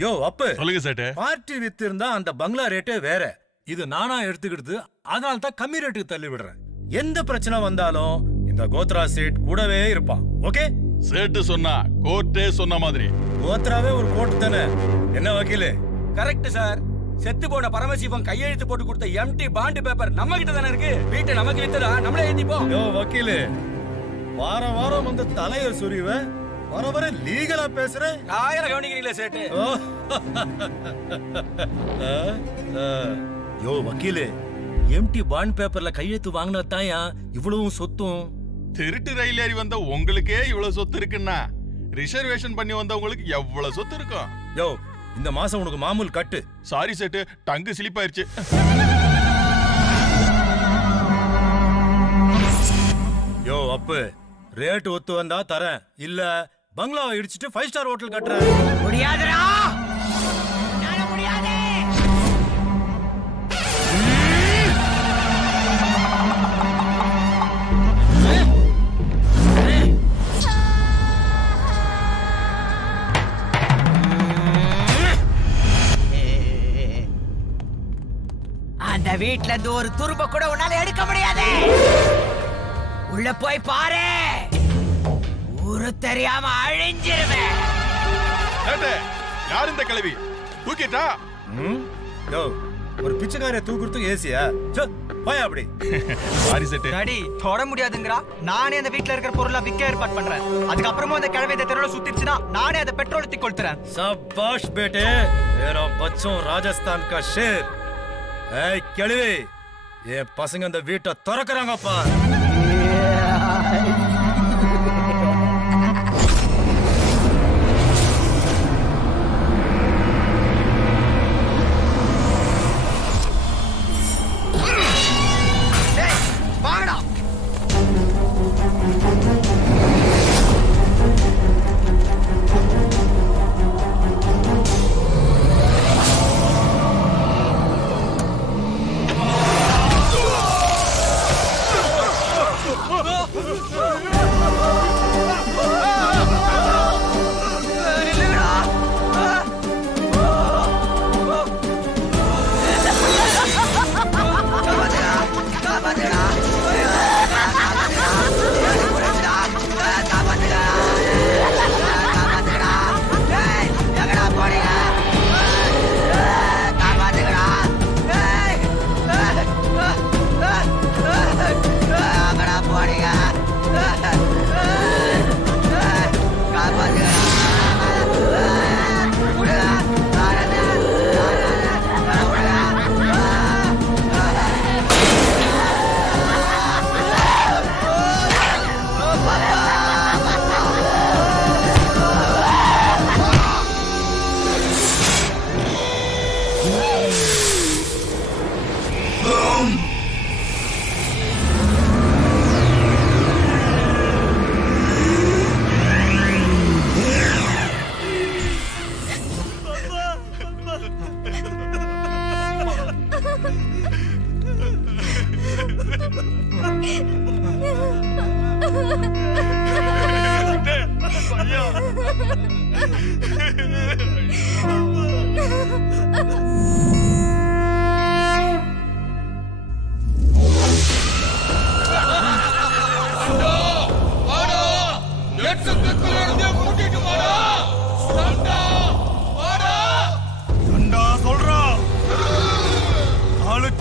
யோ அப்பு, சொல்லுங்க சேட்டு. Party with இருந்தா அந்த பங்களா ரேட்டே வேற. இது நானா எடுத்துக்கிட்டு அதனால தான் கம்மி ரேட்டுக்கு தள்ளி விடுறேன். எந்த பிரச்சனை வந்தாலும் இந்த கோத்ரா சேட் கூடவே இருப்பான். ஓகே? சேட்டு சொன்னா கோர்ட்டே சொன்ன மாதிரி. கோத்ராவே ஒரு கோர்ட் தானே, என்ன வக்கீலே? Correct sir. செத்து போன பரமசிவம் கையெழுத்து போட்டு கொடுத்த எம்டி பாண்ட் பேப்பர் நம்ம கிட்ட தானே இருக்கு. வீட்டை நமக்கு வித்ததா நம்மளே எழுதிப்போம். யோ வக்கீலே, வாரம் வாரம் வந்து தலையர் சொறிவ, வர வர லீகலா பேசுற. ஆயிரம் கவனிக்கிறீங்களே சேட்டு. யோ வக்கீலே, எம்டி பாண்ட் பேப்பர்ல கையெழுத்து வாங்கினா தாயா இவ்வளவு சொத்தும். திருட்டு ரயில் ஏறி வந்த உங்களுக்கே இவ்வளவு சொத்து இருக்குன்னா ரிசர்வேஷன் பண்ணி வந்தவங்களுக்கு எவ்வளவு சொத்து இருக்கும்? யோ, இந்த மாசம் உனக்கு மாமூல் கட்டு. சாரி சேட்டு, டங்கு சிலிப்பாயிருச்சு. யோ அப்பு, ரேட் ஒத்து வந்தா தரேன், இல்ல பங்களாவை இடிச்சிட்டு 5 ஸ்டார் ஹோட்டல் கட்டுறேன். முடியாதுடா. அந்த வீட்ல இருந்து ஒரு துரும்ப கூட உன்னால எடுக்க முடியாது. உள்ள போய் பாரு, ஊரு தெரியாம அழிஞ்சிருவேன். சேட்டு, யார் இந்த கிழவி? தூக்கிட்டா? யோ, ஒரு பிச்சைக்காரிய தூக்குறதுக்கு ஏசியா? போய் அப்படி. சாரி சேட்டு. டாடி தொட முடியாதுங்கறா. நானே அந்த வீட்ல இருக்கிற பொருளை விக்க ஏற்பாடு பண்றேன். அதுக்கப்புறமா அந்த கிழவி இந்த தெருவுல சுத்திடுச்சுனா நானே அந்த பெட்ரோல் ஊத்தி கொளுத்துறேன். शाबाश बेटे, मेरा बच्चों राजस्थान का शेर. ஏய் கிழவி, என் பசங்க அந்த வீட்டை திறக்கறாங்கப்பா. வாங்கடா.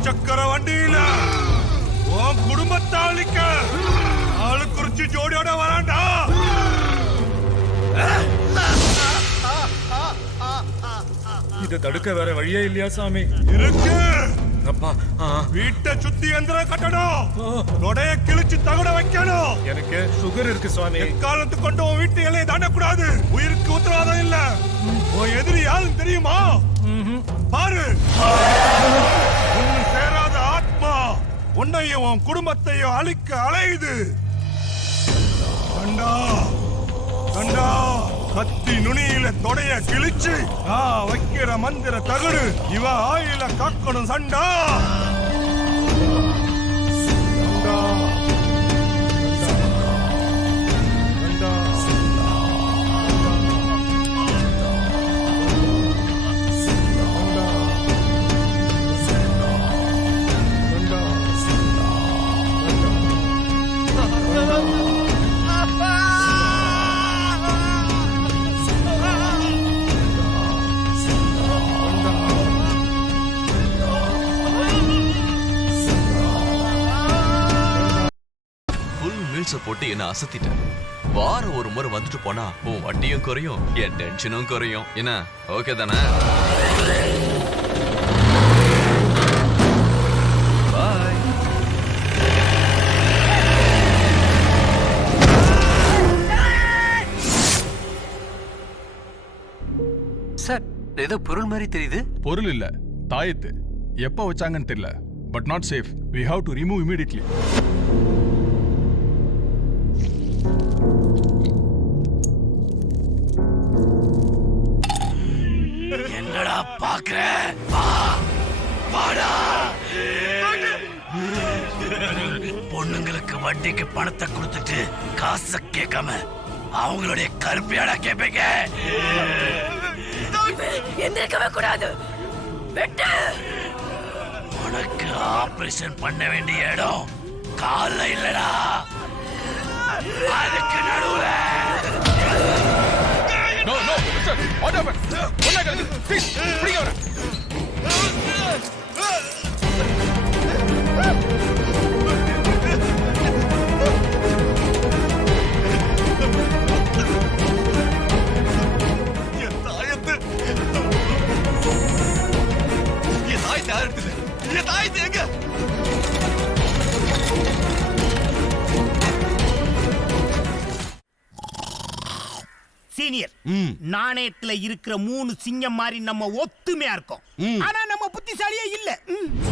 சக்கர வண்டியில உன் குடும்பத்தாளிக்க ஆளு குறிச்சி ஜோடியோட வராண்டா. இதை தடுக்க வேற வழியே இல்லையா சாமி? இருக்கு. அப்பா, வீட்டை சுத்தி எந்திரம் கட்டணும், தொடைய கிழிச்சு தகுட வைக்கணும். எனக்கு சுகர் இருக்கு சுவாமி. எக்காலத்துக்கு கொண்டு உன் வீட்டு எல்லையை தாண்டக்கூடாது. உயிருக்கு உத்தரவாதம் இல்ல. உன் எதிரி யாருன்னு தெரியுமா? பாரு, சேராத ஆத்மா உன்னையும் உன் குடும்பத்தையும் அழிக்க அலையுது. கண்டா கண்டா, கத்தி நுனியில தொடைய கிழிச்சு வைக்கிற மந்திர தகடு இவ ஆயில காக்கணும் சண்டா. ரூல்ஸ போட்டு என்ன அசத்திட்ட. வாரம் ஒரு முறை வந்துட்டு போனா உன் வட்டியும் குறையும், என் டென்ஷனும் குறையும். என்ன ஓகே தானே? பாய். சார் ஏதோ பொருள் மாதிரி தெரியுது. பொருள் இல்ல, தாயத்து. எப்ப வச்சாங்கன்னு தெரியல, but not safe. we have to remove immediately. என்னடா பாக்குற? வாடா. பொண்ணுங்களுக்கு வட்டிக்கு பணத்தை கொடுத்துட்டு காசை கேட்காம அவங்களுடைய கருப்பையாடா கேட்பீங்க. எந்திரிக்கவே கூடாது. வெட்டு. உனக்கு ஆபரேஷன் பண்ண வேண்டிய இடம் கால்ல இல்லடா, அதுக்கு நடுவுல. No, no, mister. What happened? What happened? Please, bring her. Senior, நாணயத்துல இருக்கிற 3 சிங்கம் மாதிரி நம்ம ஒத்துமையா இருக்கோம். ஆனா நம்ம புத்திசாலியே இல்ல.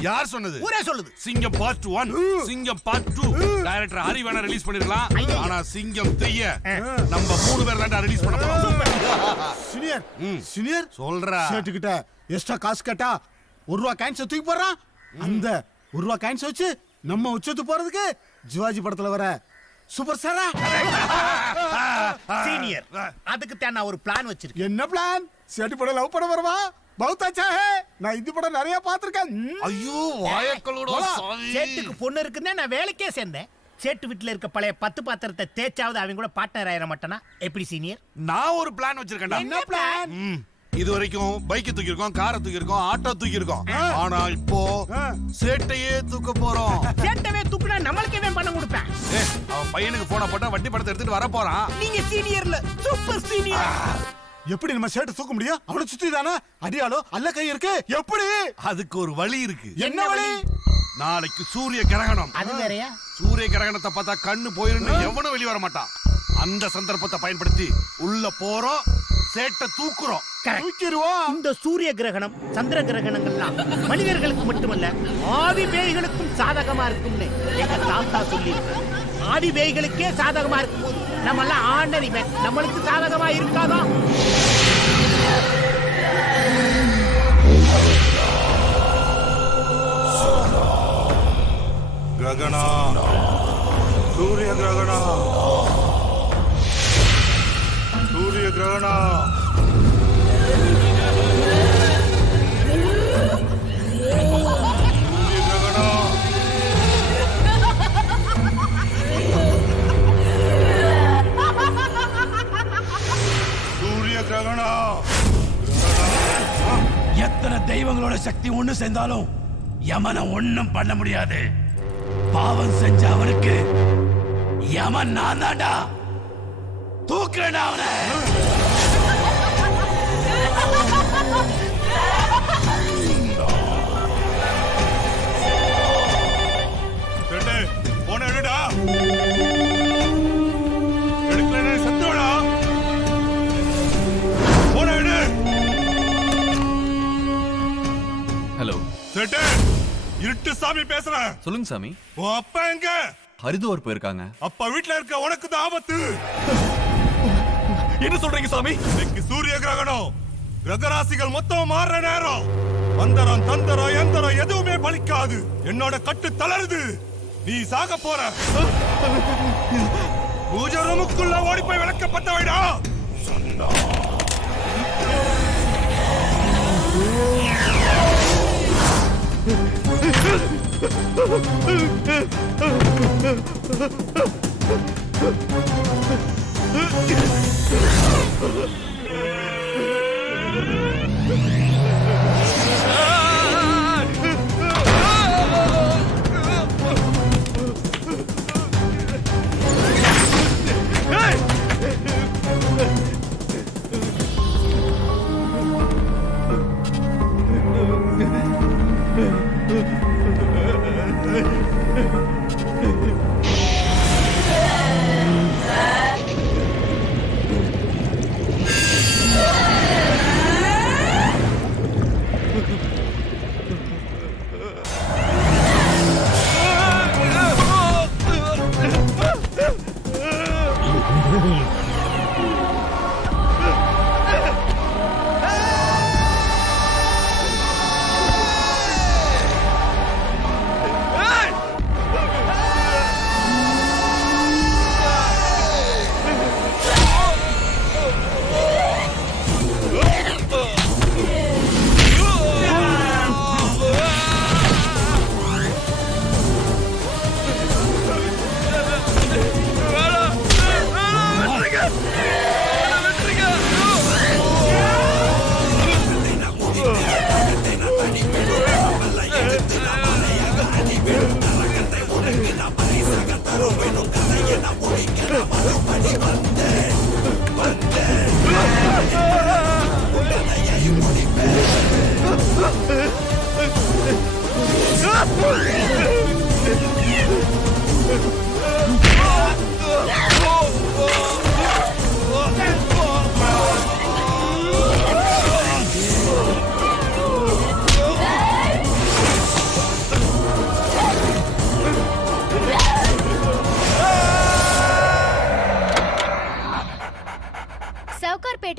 யார் சொன்னது? ஊரே சொல்லுது. சிங்கம் பார்ட் 1, சிங்கம் பார்ட் 2 டைரக்டர் ஹரி வேணா ரிலீஸ் பண்ணிருக்கலாம். ஆனா சிங்கம் 3 நம்ம 3 பேர் தான் ரிலீஸ் பண்ண போறோம். சீனியர், சீனியர் சொல்றா. சேட்டுக்கிட்ட எக்ஸ்ட்ரா காசு கேட்டா 1 ரூபா காயின்ஸ் தூக்கி போடுறான். அந்த 1 ரூபா காயின்ஸ் வச்சு நம்ம உச்சத்து போறதுக்கு ஜிவாஜி படத்துல வர சூப்பர் ஸ்டாரா. சீனியர், அதுக்கு தான் நான் ஒரு பிளான் வச்சிருக்கேன். என்ன பிளான்? சேட்டு படம் லவ் பண்ண வரவா? बहुत अच्छा है. நான் இந்த படம் நிறைய பாத்துர்க்கேன். ஐயோ வாயக்கலோட சாமி. சேட்டுக்கு பொண்ணு இருக்குன்னு நான் வேலைக்கே சேர்ந்தேன். சேட்டு வீட்டுல இருக்க பழைய 10 பாத்திரத்தை தேய்ச்சாவது அவங்க கூட பார்ட்னர் ஆயிர மாட்டானா? எப்படி சீனியர்? நான் ஒரு பிளான் வச்சிருக்கேன்டா. என்ன பிளான்? இது வரைக்கும் பைக் தூக்கி இருக்கோம், காரை தூக்கி இருக்கோம், ஆட்டோ தூக்கி இருக்கோம். ஆனா இப்போ சேட்டையே தூக்க போறோம். சேட்டவே தூக்குனா நம்மளுக்கு ஏன் பணம் கொடுப்பேன்? அவன் பையனுக்கு போன போட்டா வட்டி பணத்தை எடுத்துட்டு வர போறான். நீங்க சீனியர்ல சூப்பர் சீனியர். எப்படி நம்ம சேட்டை தூக்க முடியும்? அவனை சுத்தி தானே அடியாளோ அல்ல கை இருக்கு. எப்படி? அதுக்கு ஒரு வழி இருக்கு. என்ன வழி? நாளைக்கு சூரிய கிரகணம். அது வேறயா? சூரிய கிரகணத்தை பார்த்தா கண்ணு போயிருந்து எவனும் வெளிய வர மாட்டான். அந்த சந்தர்ப்பத்தை பயன்படுத்தி உள்ள போறோம், சேட்டை தூக்குறோம். தூக்கிடுவோம். இந்த சூரிய கிரகணம், சந்திர கிரகணங்கள்லாம் மனிதர்களுக்கு மட்டுமல்ல ஆதி பேய்களுக்கும் சாதகமா இருக்கும்னு எங்க தாத்தா சொல்லி. ஆதி பேய்களுக்கே சாதகமா இருக்கும் போது நம்ம எல்லாம் ஆண்டறிவை நம்மளுக்கு சாதகமா இருக்காதா? கிரகண சூரிய கிரகண சூரிய கிரகண எத்தனை தெய்வங்களோட சக்தி ஒண்ணு சேர்ந்தாலும் யமனை ஒண்ணும் பண்ண முடியாது. பாவம் செஞ்ச அவனுக்கு யமன் நான் தான்டா. தூக்குறேன் அவனை. போன எடுடா. எடுக்கல சத்தோடா. போன எடு. ஹலோ சேட்டு, இருட்டு சாமி பேசுறேன். சொல்லுங்க சாமி. உன் அப்பா எங்க? ஹரிதுவார் போயிருக்காங்க. அப்பா வீட்ல இருக்க உனக்கு தான் ஆபத்து. என்ன சொல்றீங்க சாமி? இன்னைக்கு சூரிய கிரகணம். கிரகராசிகள் மொத்தம் மாறுற நேரம். மந்திரம் தந்திரம் எந்திரம் எதுவுமே பலிக்காது. என்னோட கட்டு தளருது. நீ சாக போற. பூஜை ரூமுக்குள்ள ஓடி போய் விளக்க பத்த வைடா. சொன்னா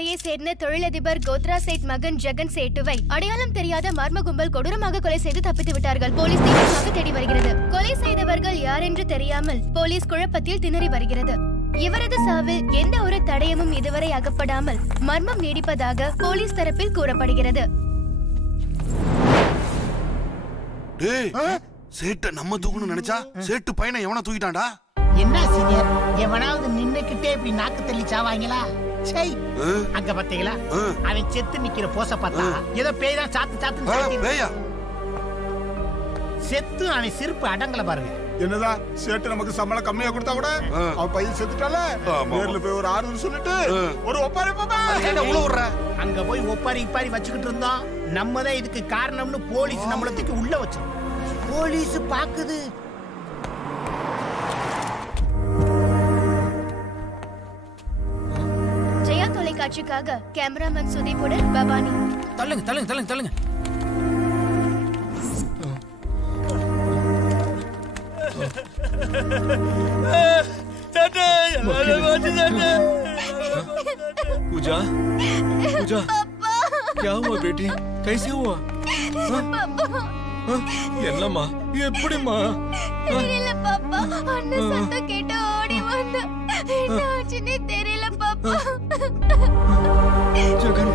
கோட்டையை சேர்ந்த தொழிலதிபர் கோத்ரா சேட் மகன் ஜெகன் சேட்டுவை அடையாளம் தெரியாத மர்ம கும்பல் கொடூரமாக கொலை செய்து தப்பித்து விட்டார்கள். போலீஸ் தீவிரமாக தேடி வருகிறது. கொலை செய்தவர்கள் யார் என்று தெரியாமல் போலீஸ் குழப்பத்தில் திணறி வருகிறது. இவரது சாவில் எந்த ஒரு தடயமும் இதுவரை அகப்படாமல் மர்மம் நீடிப்பதாக போலீஸ் தரப்பில் கூறப்படுகிறது. சேட்ட நம்ம தூக்கணும்னு நினைச்சா சேட்டு பையனை எவனா தூக்கிட்டான்டா? என்ன சீனியர், எவனாவது நின்னுக்கிட்டே இப்படி நாக்கு தள்ளி சாவாங்களா? சை, அங்க பாத்தீங்களா அவன் செத்து நிக்கிற போச பார்த்தா ஏதோ பேய் தான் சாத்து பேயா? செத்து அவன் சிரிப்பு அடங்கல பாருங்க. என்னதான் சேட்டு நமக்கு சம்பளம் கம்மியா கொடுத்தா கூட அவன் பையன் செத்துட்டால, நேர்ல போய் ஒரு ஆறுதல் சொல்லிட்டு ஒரு ஒப்பாரி அங்க போய் ஒப்பாரி இப்பாரி வச்சுக்கிட்டு இருந்தோம். நம்ம தான் இதுக்கு காரணம்னு போலீஸ் நம்மள தூக்கி உள்ள வச்சோம். போலீஸ் பாக்குது. ஜெயா தொலைக்காட்சிக்காக கேமராமேன் சுதீப்புடன் பவானி. தள்ளுங்க தள்ளுங்க தள்ளுங்க தள்ளுங்க. पूजा पूजा क्या हुआ बेटी, कैसे हुआ? என்னம்மா, எப்படிம்மா? தெரியல பாப்பா, அண்ணன் சத்தம் கேட்டு ஓடி வந்த. என்ன ஆச்சுன்னே தெரியல பாப்பா. ஜெகன்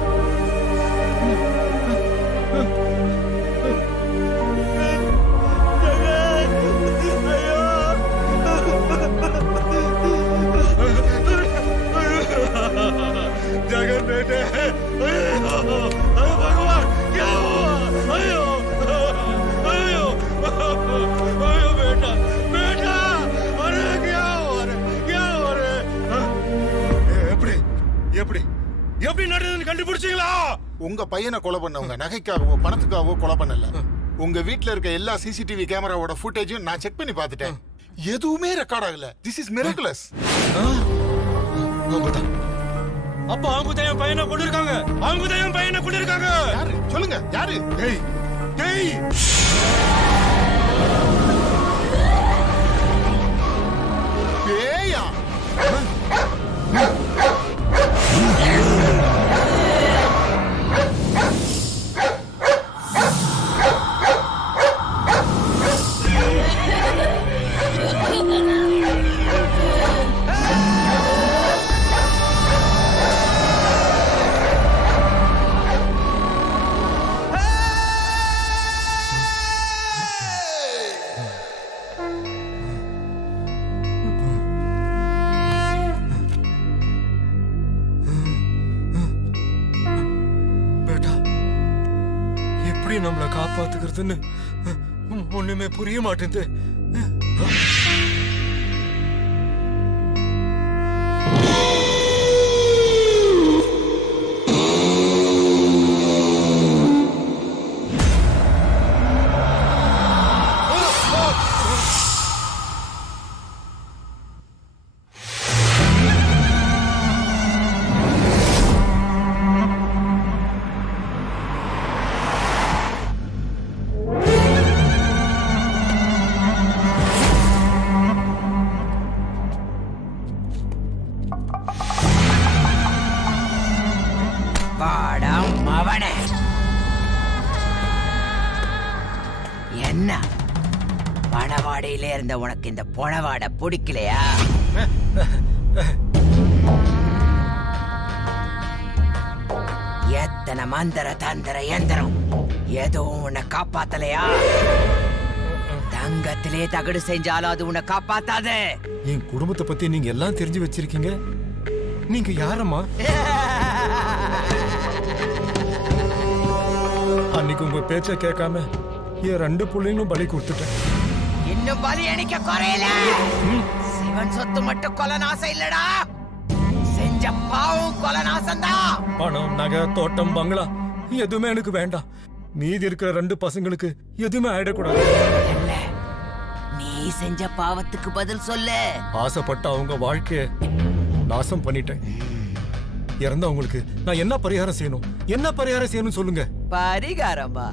जगन बेटे, भगवान क्या हुआ? अयो अयो अयो बेटा बेटा, अरे क्या हुआ रे, क्या हुआ रे? எப்படி எப்படி எப்படி நடந்ததுன்னு கண்டுபிடிச்சீங்களா? உங்க பையனை கொலை பண்ணவங்க நகைக்காகவோ பணத்துக்காகவோ கொலை பண்ணல. உங்க வீட்ல இருக்க எல்லா சிசிடிவி கேமராவோட ஃபுட்டேஜும் நான் செக் பண்ணி பார்த்துட்டேன். எதுவுமே ரெக்கார்ட் ஆகல. This is miraculous. அப்ப அவங்க தான் என் பையனை கொண்டு இருக்காங்க. அவங்க தான் என் பையனை கொண்டு இருக்காங்க. யாரு சொல்லுங்க, யாரு? டேய் டேய், பேயா? நம்மளை காப்பாத்துக்கிறதுன்னு ஒண்ணுமே புரிய மாட்டேங்குது. என்ன பணவாடையில இருந்த உனக்கு இந்த பொணவாடை பிடிக்கலையா? எத்தனை மந்திர தந்திர எந்திரம் எதுவும் உன்னை காப்பாத்தலையா? தங்கத்திலே தகடு செஞ்சாலும் அது உன்னை காப்பாத்தாது. என் குடும்பத்தை பத்தி நீங்க எல்லாம் தெரிஞ்சு வச்சிருக்கீங்க. நீங்க யாரம்மா? அன்னைக்கு உங்க பேச்ச கேட்காம என் 2 புள்ளைங்களும் பலி கொடுத்துட்டேன். இன்னும் பலி எண்ணிக்கை குறையல. சிவன் சொத்து மட்டும் கொலை நாசம் இல்லடா, செஞ்ச பாவம் கொலை நாசம்தான். பணம், நகை, தோட்டம், பங்களா எதுவுமே எனக்கு வேண்டாம். மீதி இருக்கிற 2 பசங்களுக்கு எதுவுமே ஆயிடக்கூடாது. நீ செஞ்ச பாவத்துக்கு பதில் சொல்லு. ஆசைப்பட்ட அவங்க வாழ்க்கைய நாசம் பண்ணிட்டேன். இறந்தவங்களுக்கு நான் என்ன பரிகாரம் செய்யணும், என்ன பரிகாரம் செய்யணும் சொல்லுங்க. பரிகாரமா?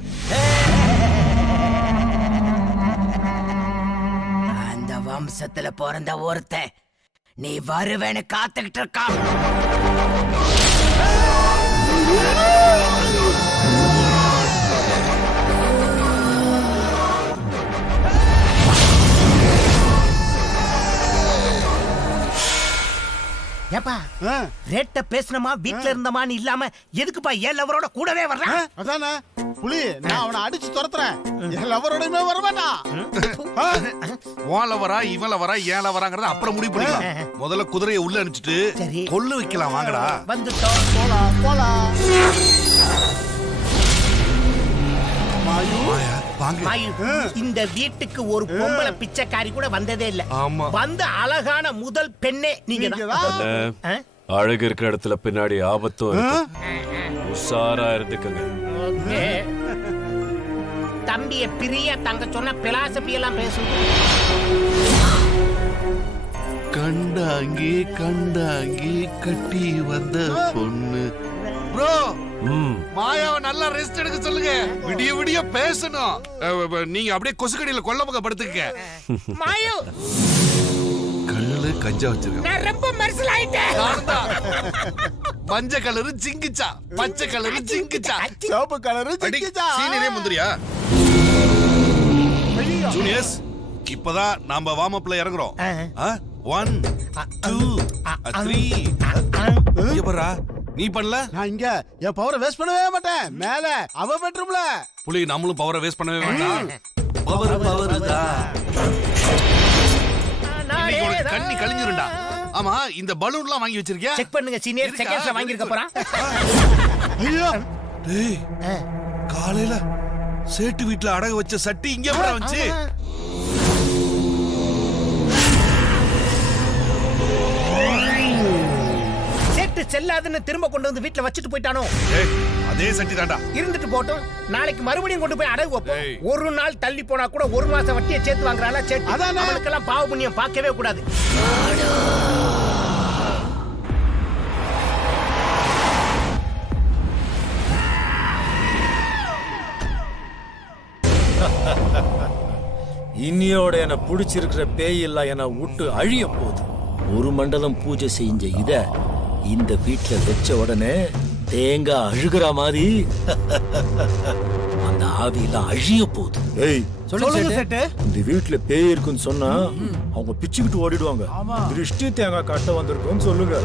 அந்த வம்சத்துல பிறந்த ஒருத்தன் நீ வருவேன்னு காத்துக்கிட்டு இருக்கான். ஏப்பா ரேட்ட பேசணுமா வீட்ல இருந்தமான்னு இல்லாம எதுக்குப்பா ஏன் லவரோட கூடவே வர்றான்? அதானே புலி, நான் அவனை அடிச்சு துரத்துறேன். என் லவரோடமே வரமாட்டான். ஓல வரா இவல வரா ஏல வராங்கறத அப்புறம் முடிவு பண்ணிக்கலாம். முதல்ல குதிரையை உள்ள அனுப்பிச்சிட்டு சரி. கொல்லு வைக்கலாம் வாங்கடா. வந்துட்டோம். போலாம் போலாம். வாங்க. மாயு, இந்த வீட்டுக்கு ஒரு பொம்பளை பிச்சைக்காரி கூட வந்ததே இல்ல. ஆமா. வந்த அழகான முதல் பெண்ணே நீங்க தான். அழகு இருக்கிற இடத்துல பின்னாடி ஆபத்தும் உஷாரா இருந்துக்குங்க. தம்பிய பிரிய தங்க சொன்ன பிலாசபி எல்லாம் பேசும். கண்டாங்கி கட்டி வந்த பொண்ணு. ப்ரோ, மாயாவை நல்லா ரெஸ்ட் எடுக்க சொல்லுங்க. விடிய விடிய பேசணும். நீங்க அப்படியே கொசுக்கடியில கொல்ல பக்கம் படுத்துக்க. மாயு, கல்லு கஞ்சா வச்சிருக்க. நான் ரொம்ப மர்சல் ஆயிட்டேன். மஞ்ச கலரு சிங்கிச்சா, பச்சை கலரு சிங்கிச்சா, சிவப்பு கலரு சிக்கிச்சா. சீனியரே முந்திரியா? ஜூனியர்ஸ், இப்பதான் நாம வார்ம் அப்ல இறங்குறோம். 1 2 3 எப்பறா நீ பண்ணல? நான் இங்க என் பவரை வேஸ்ட் பண்ணவே மாட்டேன். மேல அவ பெட்ரூம்ல. புலி, நம்மளும் பவரை வேஸ்ட் பண்ணவே மாட்டோம். பவர் தான். இன்னைக்கு உனக்கு கண்ணி கழிஞ்சிருண்டா. ஆமா, இந்த பலூன்லாம் வாங்கி வச்சிருக்கியா? செக் பண்ணுங்க சீனியர், செகண்ட்ஸ்ல வாங்கி இருக்க போறான். ஐயோ டேய், காலையில சேட்டு வீட்ல அடகு வச்ச சட்டி இங்க எப்படா வந்துச்சு? செட்டு செல்லாதுன்னு திரும்ப கொண்டு வந்து வீட்ல வச்சுட்டு போயிட்டானோ? அதே சட்டி தாண்டா. இருந்துட்டு போட்டும், நாளைக்கு மறுபடியும் கொண்டு போய் அடகு வைப்போம். ஏய். ஒரு நாள் தள்ளி போனா கூட ஒரு மாசம் வட்டியை சேர்த்து வாங்குறாளா செட்டு. அவளுக்கெல்லாம் பாவ புண்ணியம் பார்க்கவே கூடாது. இன்னியோட என்ன புடிச்சிருக்கிற பேய் எல்லாம் என்ன விட்டு அழிய போகுது. ஒரு மண்டலம் பூஜை செஞ்ச இத இந்த வீட்டுல வச்ச உடனே தேங்காய் அழுகிற மாதிரி அந்த ஆவியெல்லாம் அழிய போகுது. ஏய், சொல்லுங்க செட்டு. இந்த வீட்டுல பேய் இருக்குன்னு சொன்னா அவங்க பிச்சுக்கிட்டு ஓடிடுவாங்க. திருஷ்டி தேங்காய் கட்ட வந்திருக்குன்னு சொல்லுங்க.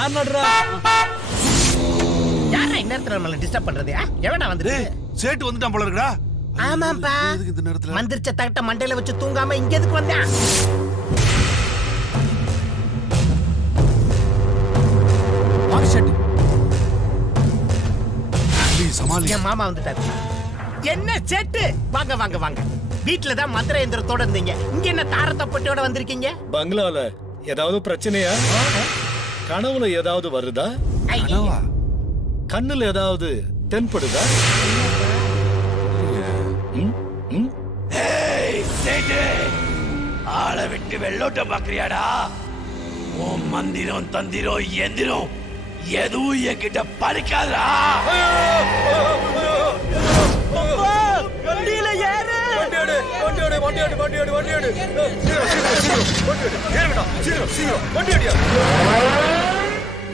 ஆனடா, யாரா இந்நேரத்துல நம்மள டிஸ்டர்ப் பண்றது? எவனா வந்துட்டு? சேட்டு வந்துட்டான் போல இருக்குடா. ஆமாப்பா, எதுக்கு இந்த நேரத்துல? மந்திரிச்ச தகட்ட மண்டையில வச்சு தூங்காம இங்க எதுக்கு வந்தேன்? சமாளி. என் மாமா வந்துட்டாரு. என்ன சேட்டு, வாங்க வாங்க வாங்க. வீட்டுல தான் மந்திர எந்திரத்தோட இருந்தீங்க, இங்க என்ன தாரத்தப்பட்டியோட வந்திருக்கீங்க? பங்களால ஏதாவது பிரச்சனையா? கனவுல ஏதாவது வருதா? ஐயா, கண்ணுல ஏதாவது தென்படுதா? ஆளை விட்டு வெள்ளோட்டம் பாக்குறியாடா? உன் மந்திரம் தந்திரம் எந்திரம் எதுவும் என்கிட்ட பலிக்காதா?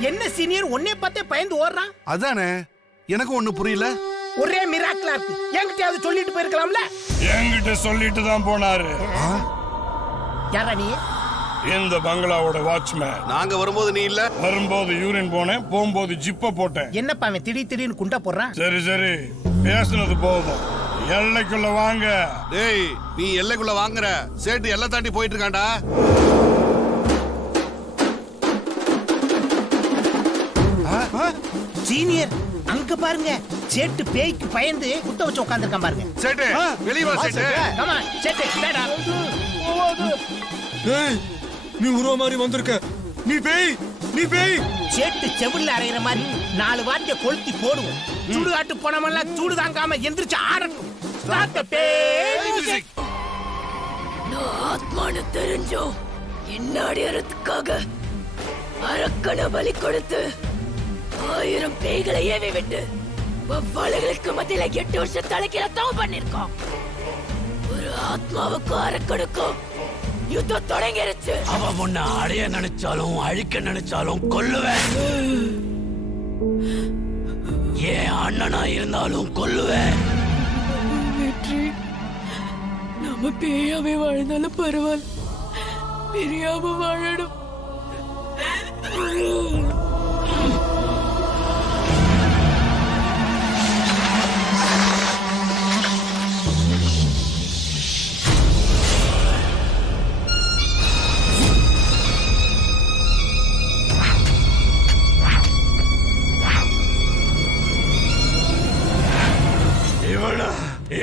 என்ன சீனியர் ஒன்னே பார்த்தே பயந்து ஓடுறான்? அதானே, எனக்கும் ஒண்ணு புரியல. ஒரே மிராக்கிளா இருக்கு. என்கிட்ட சொல்லிட்டு போயிருக்கலாம்ல. என்கிட்ட சொல்லிட்டு தான் போனாரு. யாரா நீ? இந்த பங்களாவோட வாட்ச்மேன். நாங்க வரும்போது நீ இல்ல. வரும்போது யூரின் போனேன், போகும்போது ஜிப்ப போட்டேன். என்னப்பா அவன் திடீர்னு குண்டா போடுறான்? சரி சரி, பேசுனது போதும். எல்லைக்குள்ள வாங்க. டேய், நீ எல்லைக்குள்ள வாங்குற. சேட்டு எல்லை தாண்டி போயிட்டு இருக்கான்டா. சீனியர், அங்க பாருங்க. சேட்டு பேய்க்கு பயந்து குத்த வச்சு உட்கார்ந்திருக்கான் பாருங்க. சேட்டு வெளிய வா. சேட்டு கமா சேட்டு பேடா. ஏய், நீ உருவ மாதிரி வந்திருக்க. நீ பேய், நீ பேய். சேட்டு செவுல்ல அறையிற மாதிரி 4 வாட்டிய கொளுத்தி போடுவோம். சுடுகாட்டு போனமெல்லாம் சூடு தாங்காம எந்திரிச்சு ஆடட்டும். ஸ்டார்ட் தி பேய் மியூசிக். நான் ஆத்மானு தெரிஞ்சோ என்னாடி அறத்துக்காக அரக்கன பலி கொடுத்து 1000 பேய்களை ஏவி விட்டு வவ்வாளுகளுக்கு மத்தியில 8 வருஷம் தலைக்கில தவம் பண்ணிருக்கோம். ஒரு ஆத்மாவுக்கும் அரக்கனுக்கும் யுத்தம் தொடங்கிருச்சு. அவ உன்னை அடைய நினைச்சாலும் அழிக்க நினைச்சாலும் கொல்லுவேன். ஏன் அண்ணனா இருந்தாலும் கொல்லுவேன். வெற்றி, நம்ம பேயாவே வாழ்ந்தாலும் பரவாயில்ல, பிரியாம வாழணும்.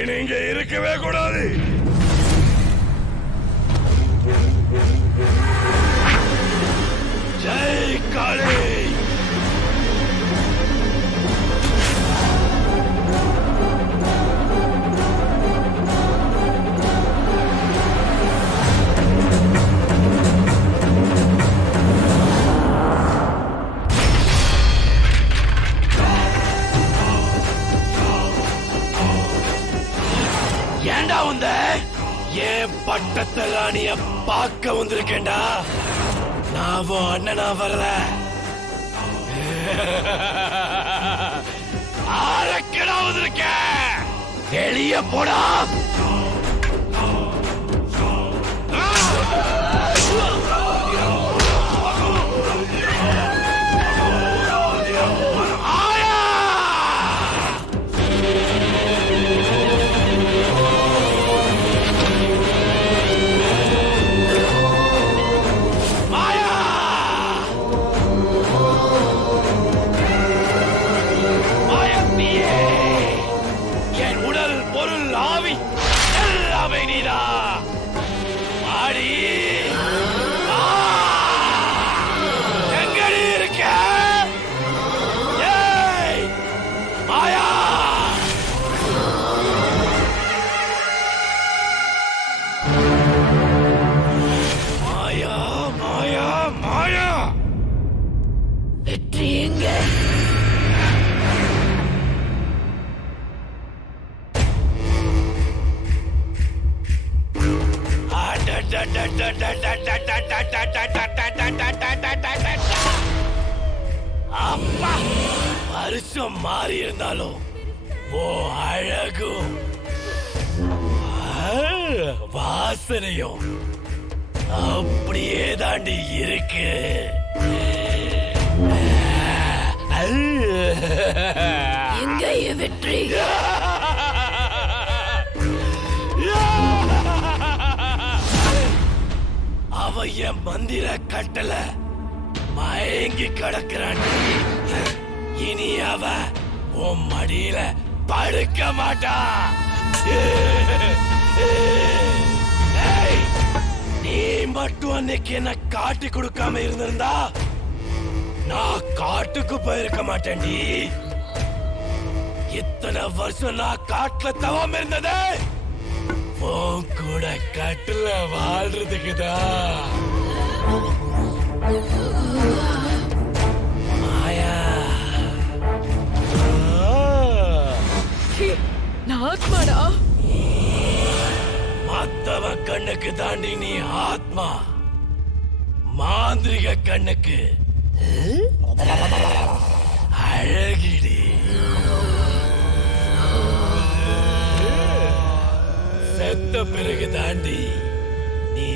நீங்க இருக்கவே கூடாது. ஜெய் காளி. ஏண்டா வந்த? ஏன் பட்டத்து ராணிய பார்க்க வந்திருக்கேன்டா. நான் அண்ணனா வரல, அரக்கனா வந்திருக்கேன். வெளிய போடா. அப்பா, வருஷம் மாறி இருந்தாலும் ஓ அழகும் வாசனையும் அப்படியே தாண்டி இருக்கு. எங்க வெற்றி? அவ என் மந்திர கட்டல மயங்கி கிடக்கிறான். இனி அவ உன் மடியில படுக்க மாட்டா. நீ மட்டும் அன்னைக்கு என்ன காட்டி கொடுக்காம இருந்திருந்தா நான் காட்டுக்கு போயிருக்க மாட்டேன்டி. இத்தனை வருஷம் நான் காட்டுல தவம் இருந்தது உன் கூட கட்டுல வாழ்றதுக்குதான். மாயா, நான் ஆத்மாடா. மத்தவ கண்ணுக்கு தாண்டி நீ ஆத்மா, மாந்திரிக கண்ணுக்கு அழகிடி. செத்த பிறகு தாண்டி நீ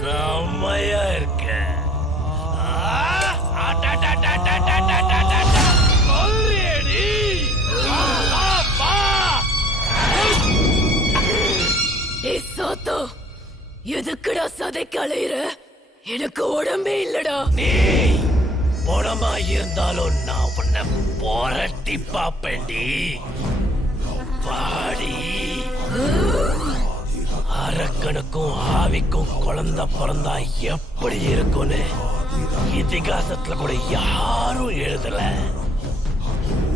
செம்மையா இருக்க. எதுக்குடா சதைக்கு அலையிற? எனக்கு உடம்பே இல்லடா. நீ உடம்பா இருந்தாலும் நான் உன்னை போராட்டி பாப்பேன்டி. பாடி அரக்கனுக்கும் ஆவிக்கும் குழந்தை பிறந்தா எப்படி இருக்கும்னு இதிகாசத்துல கூட யாரும் எழுதல,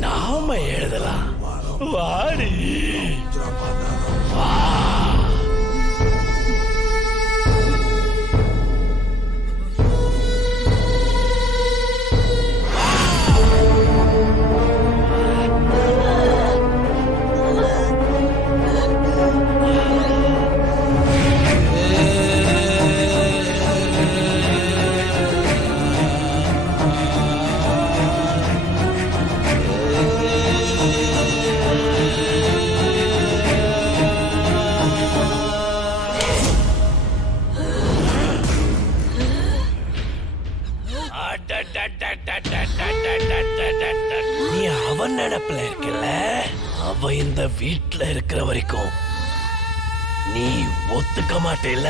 நாம எழுதலாம். வாடி வா. நீ அவன் நினைப்புல இருக்கல, அவ இந்த வீட்ல இருக்கிற வரைக்கும் நீ ஒத்துக்க மாட்டேல.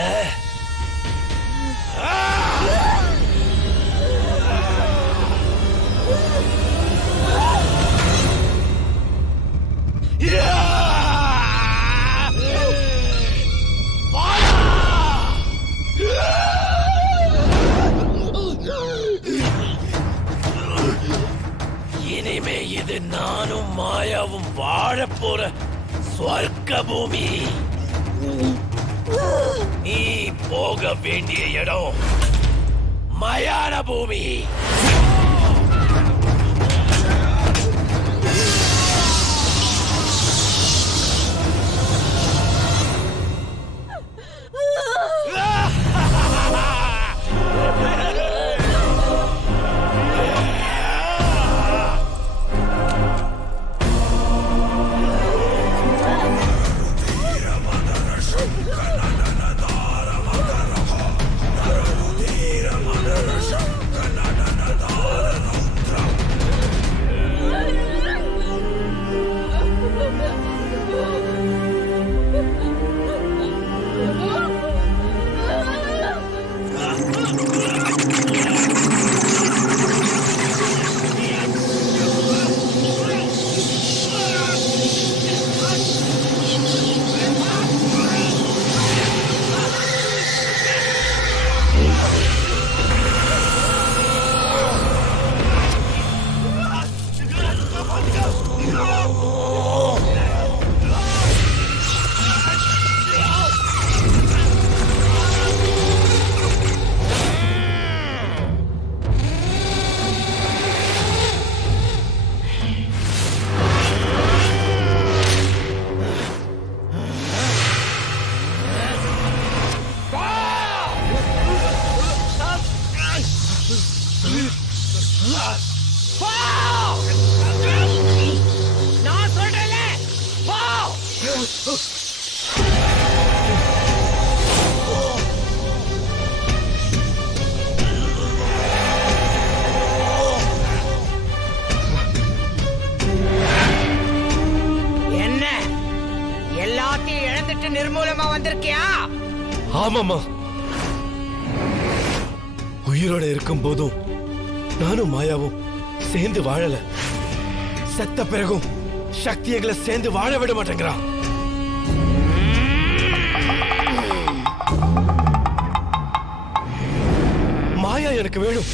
இனிமே இது நானும் மாயாவும் வாழ போற ஸ்வர்க்க பூமி. நீ போக வேண்டிய இடம் மயான பூமி. நான் சொல்றேன்ல, போ. என்ன எல்லாத்தையும் இழந்துட்டு நிர்மூலமா வந்திருக்கியா? ஆமாமா, உயிரோட இருக்கும் போதும் நானும் மாயாவும் சேர்ந்து வாழல. செத்த பிறகும் சக்தி எங்களை சேர்ந்து வாழ விட மாட்டேங்கிறான். மாயா எனக்கு வேணும்.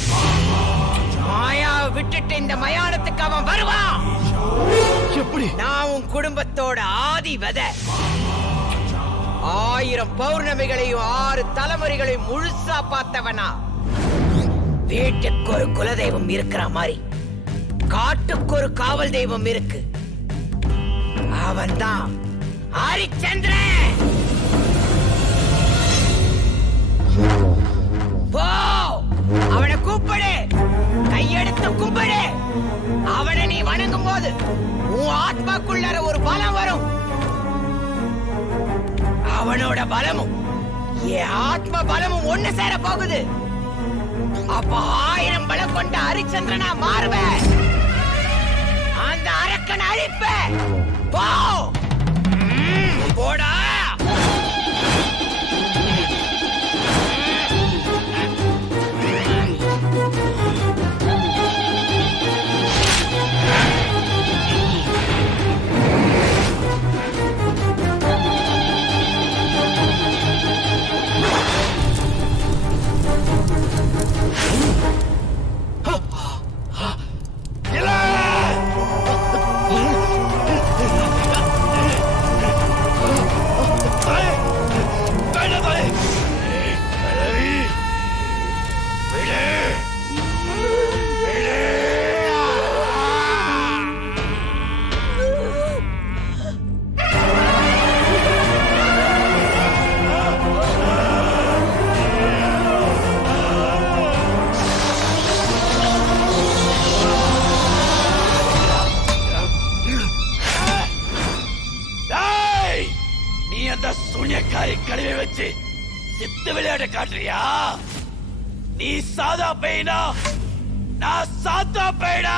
மாயாவை விட்டுட்டு இந்த மயானத்துக்கு அவன் வருவான். எப்படி? நான் உன் குடும்பத்தோட ஆதி விதை. 1000 பௌர்ணமிகளையும் 6 தலைமுறைகளையும் முழுசா பார்த்தவனா. வீட்டுக்கு ஒரு குலதெய்வம் இருக்கிற மாதிரி காட்டுக்கு ஒரு காவல் தெய்வம் இருக்கு. அவன்தான் ஹரிச்சந்திரன். போ, அவனை கூப்பிடு, கையெடுத்து கும்பிடு. அவனை நீ வணங்கும் போது உன் ஆத்மாக்குள்ளார ஒரு பலம் வரும். அவனோட பலமும் என் ஆத்ம பலமும் ஒண்ணு சேர போகுது. அப்ப 1000 பலம் கொண்ட ஹரிச்சந்திரனா மாறுவேன். அந்த அரக்கனை அழிப்பேன். போ, போடா. கழுவி வச்சு சித்து விளையாட காட்டுறியா? நீ சாதா பெயினா, நான் சாத்தா போயிடா.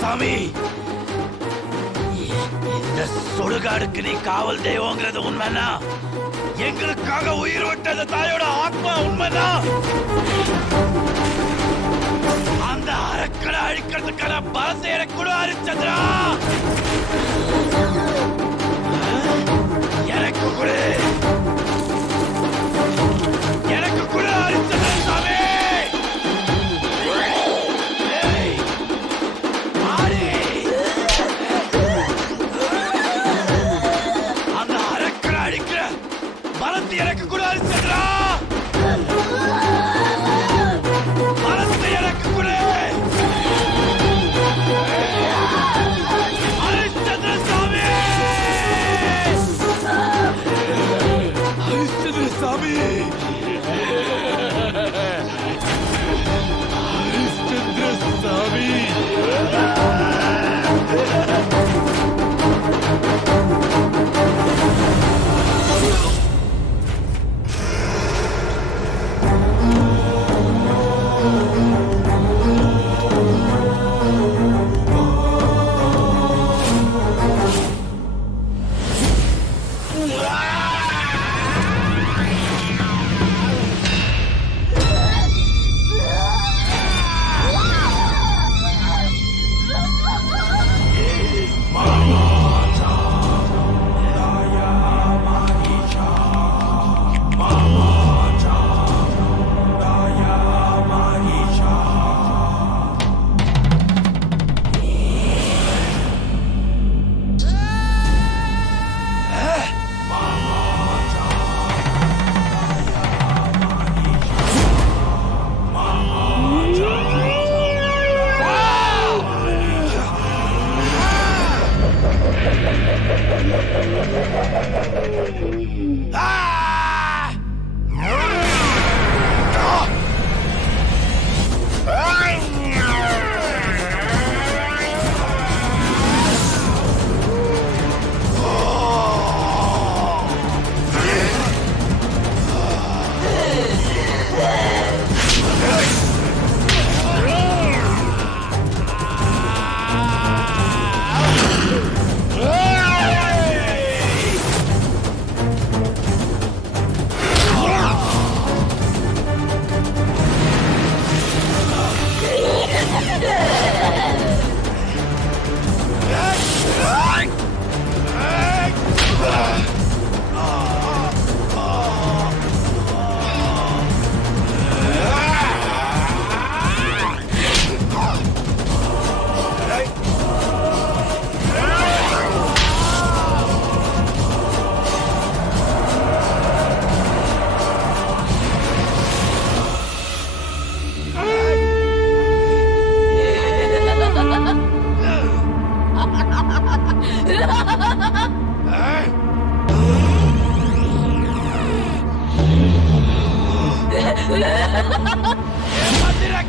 சாமி, இந்த சுடுகாடுக்கு நீ காவல் தெய்வங்கிறது உண்மைனா, எங்களுக்காக உயிர் விட்டது தாயோட ஆத்மா உண்மைனா, அந்த அரக்கனை அழிக்கிறதுக்கான பலத்தை எனக்கு கூட ஹரிச்சந்திரா, எனக்கு கூட ஹரிச்சந்திர சாமி. எனக்கு கூட ஹரிச்சந்திரா, பலத்தை எனக்கு கூட.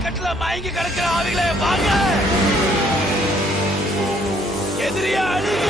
கட்டுல மயங்கி கிடக்கிற ஆவிகளே வாங்க, எதிரியா அழிங்க.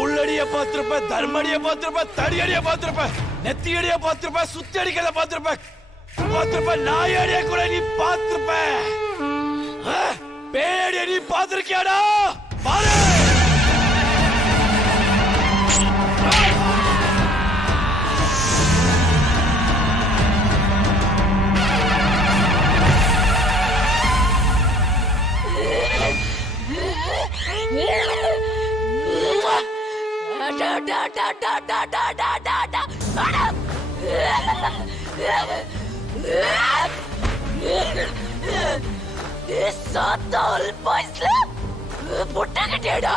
உள்ளடிய பார்த்திருப்ப, தர்மடிய பார்த்திருப்ப, தடியடிய பார்த்திருப்ப, நெத்தியடிய பார்த்திருப்ப, சுத்தடிக்கல பார்த்திருப்ப, நாயடிய கூட நீ பார்த்திருப்ப. பேடிய நீ பார்த்திருக்கியாடா? பாரு. புட்டகட்டேடா.